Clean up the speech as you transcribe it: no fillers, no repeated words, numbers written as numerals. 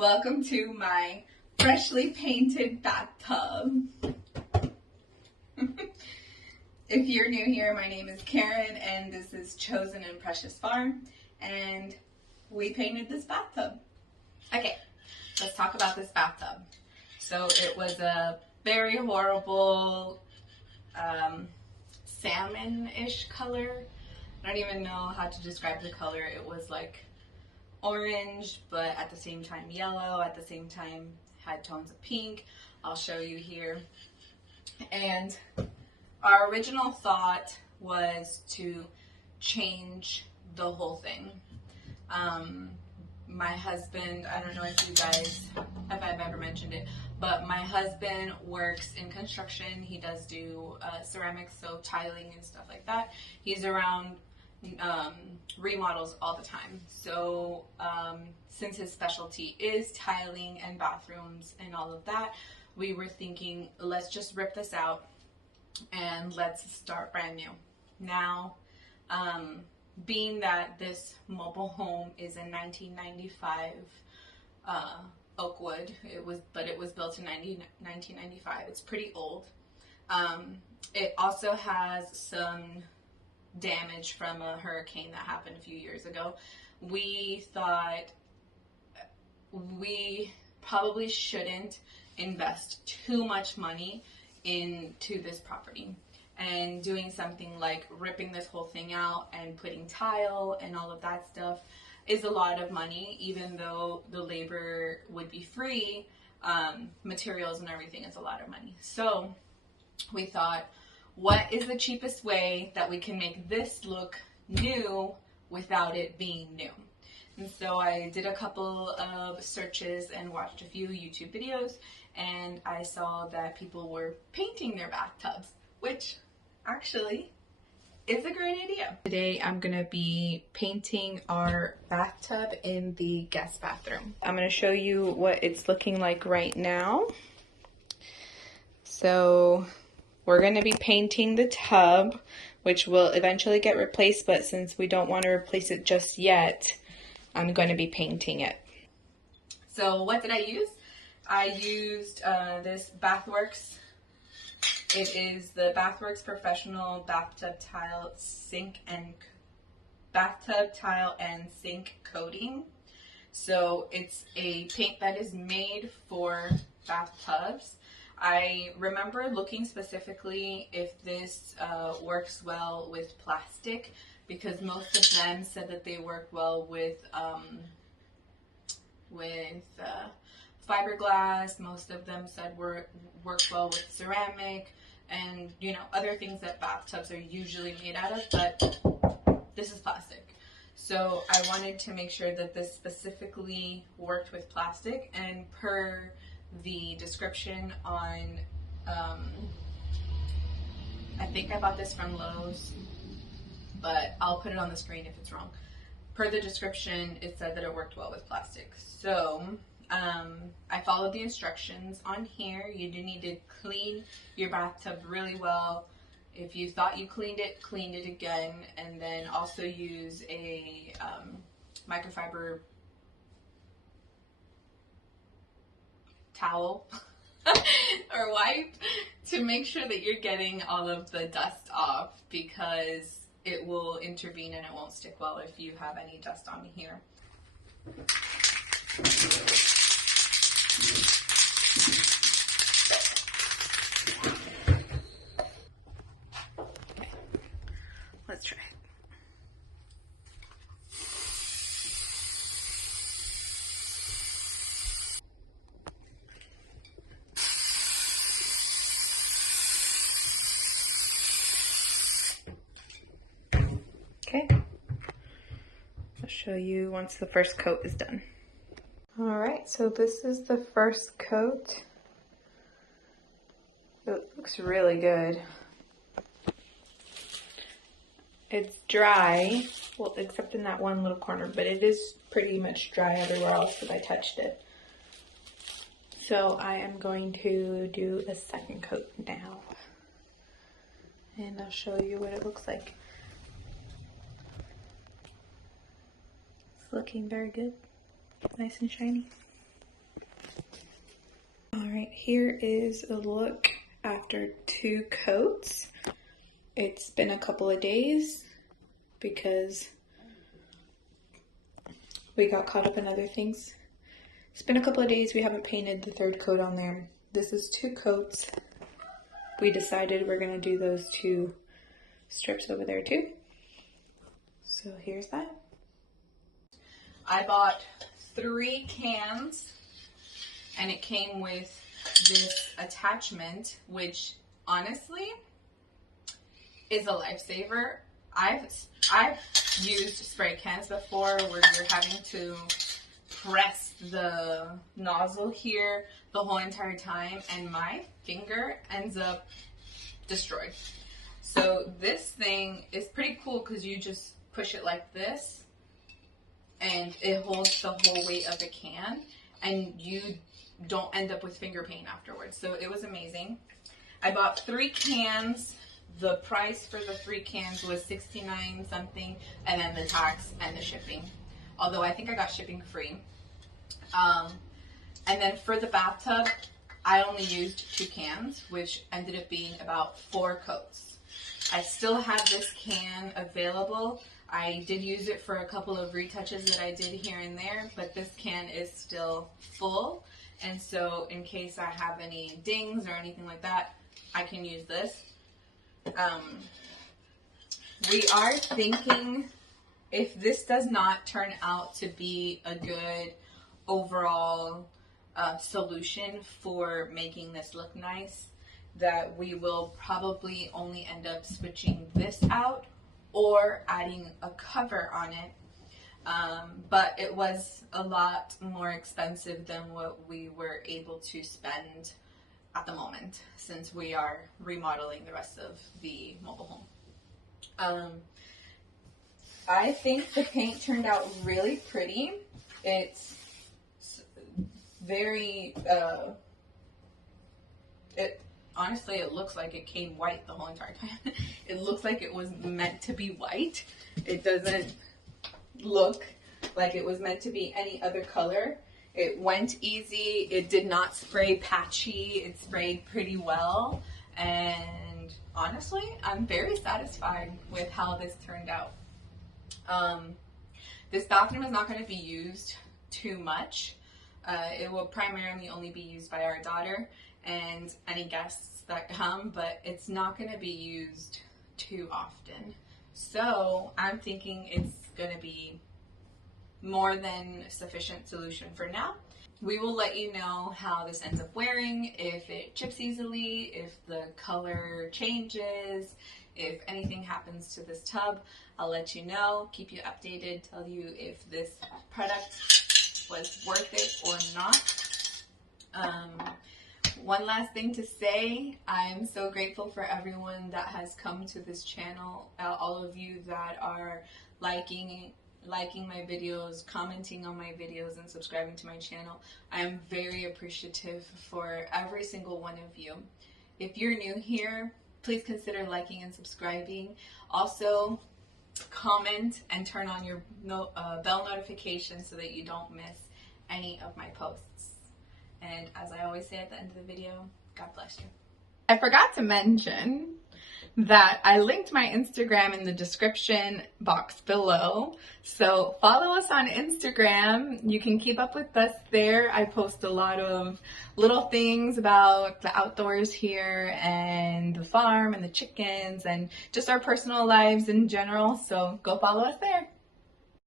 Welcome to my freshly painted bathtub. If you're new here, my name is Karen and this is Chosen and Precious Farm, and we painted this bathtub. Okay, let's talk about this bathtub. So it was a very horrible salmon-ish color. I don't even know how to describe the color. It was like orange, but at the same time yellow, at the same time had tones of pink. I'll show you here. And our original thought was to change the whole thing. My husband, I don't know if I've ever mentioned it, but my husband works in construction. He does do ceramics, so tiling and stuff like that. He's around remodels all the time. So since his specialty is tiling and bathrooms and all of that, we were thinking, let's just rip this out and let's start brand new. Now, being that this mobile home is a 1995 Oakwood, it was built in 1995. It's pretty old. It also has some damage from a hurricane that happened a few years ago. We thought we probably shouldn't invest too much money into this property, and doing something like ripping this whole thing out and putting tile and all of that stuff is a lot of money. Even though the labor would be free, materials and everything is a lot of money. So we thought, what is the cheapest way that we can make this look new without it being new? And so I did a couple of searches and watched a few YouTube videos, and I saw that people were painting their bathtubs, which actually is a great idea. Today I'm going to be painting our bathtub in the guest bathroom. I'm going to show you what it's looking like right now. So we're going to be painting the tub, which will eventually get replaced, but since we don't want to replace it just yet, I'm going to be painting it. So what did I use? I used this Bathworks. It is the Bathworks Professional Bathtub Tile and Sink Coating. So it's a paint that is made for bathtubs. I remember looking specifically if this works well with plastic, because most of them said that they work well with fiberglass. Most of them said work well with ceramic and, you know, other things that bathtubs are usually made out of, but this is plastic. So I wanted to make sure that this specifically worked with plastic, and per the description on, I think I bought this from Lowe's, but I'll put it on the screen if it's wrong. Per the description, it said that it worked well with plastic. So I followed the instructions on here. You do need to clean your bathtub really well. If you thought you cleaned it again, and then also use a microfiber towel or wipe to make sure that you're getting all of the dust off, because it will intervene and it won't stick well if you have any dust on here. Okay, let's try it. Okay, I'll show you once the first coat is done. Alright, so this is the first coat. It looks really good. It's dry, well, except in that one little corner, but it is pretty much dry everywhere else because I touched it. So I am going to do a second coat now, and I'll show you what it looks like. It's looking very good, nice and shiny. All right, here is a look after 2 coats. It's been a couple of days because we got caught up in other things. It's been a couple of days. We haven't painted the 3rd coat on there. This is 2 coats. We decided we're gonna do those 2 strips over there too. So here's that. I bought 3 cans and it came with this attachment, which honestly is a lifesaver. I've used spray cans before where you're having to press the nozzle here the whole entire time and my finger ends up destroyed. So this thing is pretty cool because you just push it like this and it holds the whole weight of the can and you don't end up with finger pain afterwards. So it was amazing. I bought 3 cans. The price for the 3 cans was $69 something, and then the tax and the shipping. Although I think I got shipping free. And then for the bathtub, I only used 2 cans, which ended up being about 4 coats. I still have this can available. I did use it for a couple of retouches that I did here and there, but this can is still full. And so in case I have any dings or anything like that, I can use this. We are thinking, if this does not turn out to be a good overall solution for making this look nice, that we will probably only end up switching this out or adding a cover on it. But it was a lot more expensive than what we were able to spend at the moment, since we are remodeling the rest of the mobile home. I think the paint turned out really pretty. It's very, honestly, it looks like it came white the whole entire time. It looks like it was meant to be white. It doesn't look like it was meant to be any other color. It went easy. It did not spray patchy. It sprayed pretty well. And honestly, I'm very satisfied with how this turned out. This bathroom is not going to be used too much. It will primarily only be used by our daughter and any guests that come, but it's not going to be used too often. So I'm thinking it's going to be more than sufficient solution for now. We will let you know how this ends up wearing, if it chips easily, if the color changes, if anything happens to this tub. I'll let you know, keep you updated, tell you if this product was worth it or not. One last thing to say, I'm so grateful for everyone that has come to this channel, all of you that are liking my videos, commenting on my videos, and subscribing to my channel. I am very appreciative for every single one of you. If you're new here, please consider liking and subscribing. Also, comment and turn on your bell notifications so that you don't miss any of my posts. And as I always say at the end of the video, God bless you. I forgot to mention that I linked my Instagram in the description box below. So follow us on Instagram. You can keep up with us there. I post a lot of little things about the outdoors here and the farm and the chickens and just our personal lives in general. So go follow us there.